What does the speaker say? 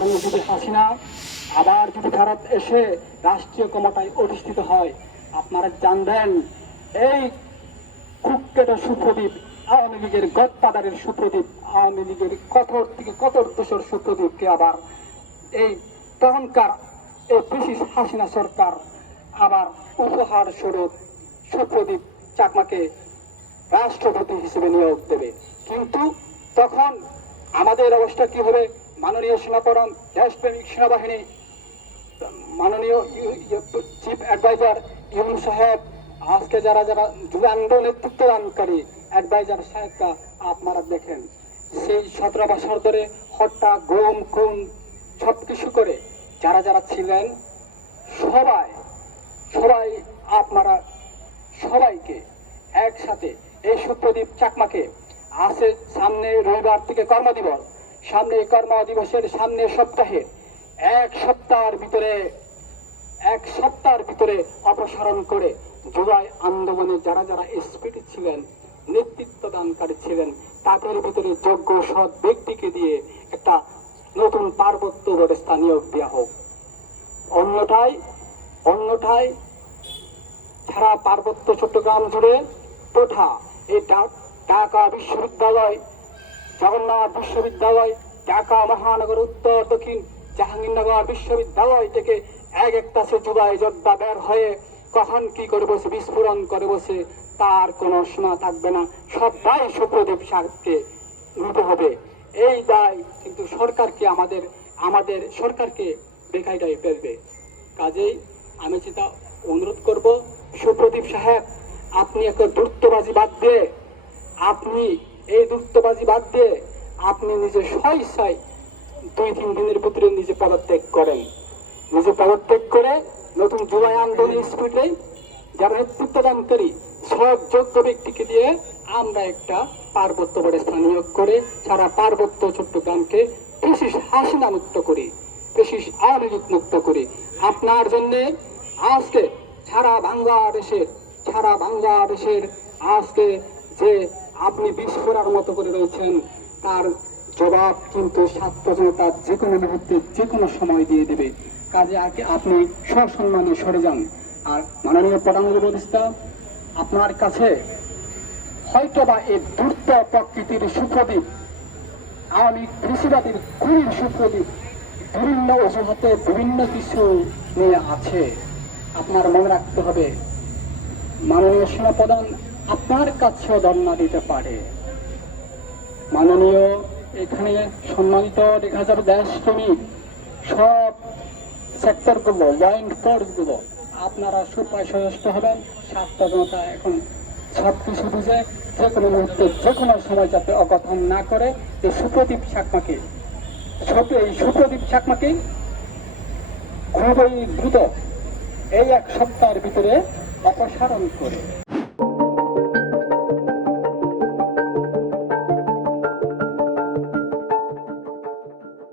আর মুজিবুর হাসিনা আবার যদি ভারত এসে রাষ্ট্রীয় ক্ষমতায় অধিষ্ঠিত হয়, আপনারা জানবেন, এই কুক্কেটা সুপ্রদীপ আওয়ামী লীগের গদপাদারের সুপ্রদীপ, আওয়ামী লীগের কঠোর থেকে কঠোর দোষর সুপ্রদীপকে আবার এই তখনকার এই ব্রিটিশ হাসিনা সরকার আবার উপহার স্বরূপ সুপ্রদীপ চাকমাকে রাষ্ট্রপতি হিসেবে নিয়োগ দেবে। কিন্তু তখন আমাদের অবস্থা কি হবে? মাননীয় সেনাপ্রধান, দেশপ্রেমিক সেনাবাহিনী, মাননীয় চিফ অ্যাডভাইজার ইউন সাহেব, আজকে যারা যারা যুগাঙ্গ নেতৃত্ব দানকারী অ্যাডভাইজার সাহেবটা আপনারা দেখেন, সেই সতেরো বছর ধরে হত্যা গুম, খুন সব কিছু করে যারা যারা ছিলেন, সবাই সবাই আপনারা সবাইকে একসাথে এই সুপ্রদীপ চাকমাকে আসে সামনে রবিবার থেকে কর্মদিবস সামনে এই কর্মদিবসের সামনে সপ্তাহে এক সপ্তাহের ভিতরে, এক সপ্তাহের ভিতরে অপসারণ করে জুলাই আন্দোলনে যারা যারা স্পিড ছিলেন নেতৃত্ব দানকারী ছিলেন, তাদের ভিতরে যোগ্য সৎ ব্যক্তিকে দিয়ে একটা নতুন পার্বত্য ব্যবস্থা নিয়োগ দেওয়া হোক। অন্যটায় অন্যটায় সারা পার্বত্য চট্টগ্রাম জুড়ে তোঠা এই ঢাকা বিশ্ববিদ্যালয় জগন্নাথ বিশ্ববিদ্যালয়, ঢাকা মহানগর, উত্তর, দক্ষিণ জাহাঙ্গীরনগর বিশ্ববিদ্যালয় থেকে এক একটা সে যুবাই যোদ্ধা বের হয়ে কখন কি করে বসে, বিস্ফোরণ করে বসে, তার কোনো সীমা থাকবে না। সব দায় সুপ্রদীপ সাহেবকে নিতে হবে। এই দায় কিন্তু সরকারকে আমাদের আমাদের সরকারকে বেকায়দায় ফেলবে। কাজেই আমি যেটা অনুরোধ করব, সুপ্রদীপ সাহেব, আপনি একটা দ্রুতবাজি বাদ দিয়ে আপনি এই দ্রুতবাজি বাদ দিয়ে আপনি নিজে স্বইচ্ছায় দুই তিন দিনের ভিতরে নিজে পদত্যাগ করেন। নিজে পদত্যাগ করে নতুন জুলাই আন্দোলন স্পিডে যারা নেতৃত্ব দানকারী, সব যোগ্য ব্যক্তিকে দিয়ে আমরা একটা পার্বত্য ব্যবস্থা নিয়োগ করে সারা পার্বত্য চট্টগ্রামকে বিশেষ হাসিনা মুক্ত করি, বিশেষ আওয়ামী মুক্ত করি। আপনার জন্য আজকে সারা বাংলাদেশের সারা বাংলাদেশের আজকে যে আপনি বিস্ফোরার মতো করে রয়েছেন, তার জবাব কিন্তু জনতা যে কোনো মুহূর্তে, যে কোনো সময় দিয়ে দেবে। কাজে আগে আপনি সসম্মানে সরে যান। আর মাননীয় প্রধান উপদেষ্টা, আপনার কাছে হয়তোবা এই দ্রুত প্রকৃতির সুপ্রদীপ, আওয়ামী কৃষিবাদীর খুনির সুপ্রদীপ, বিভিন্ন অজুহাতে বিভিন্ন কিছু নিয়ে আছে। আপনার মনে রাখতে হবে। মাননীয় সেনাপ্রধান আপনার কাছেও ধর্ণা দিতে পারে। মাননীয়, এখানে সম্মানিত দেখা যাবে দেশপ্রেমিক সব সেক্টরগুলো ল ফোর্সগুলো আপনারা সুপায় সদস্য হবেন, সাতটা জনতা এখন সব কিছু বুঝে যে কোনো মুহূর্তে যে কোনো সময় যাতে অগঠন না করে, এই সুপ্রদীপ চাকমাকে এই সুপ্রদীপ চাকমাকে খুবই দ্রুত এই এক সপ্তাহের ভিতরে অপসারণ করে।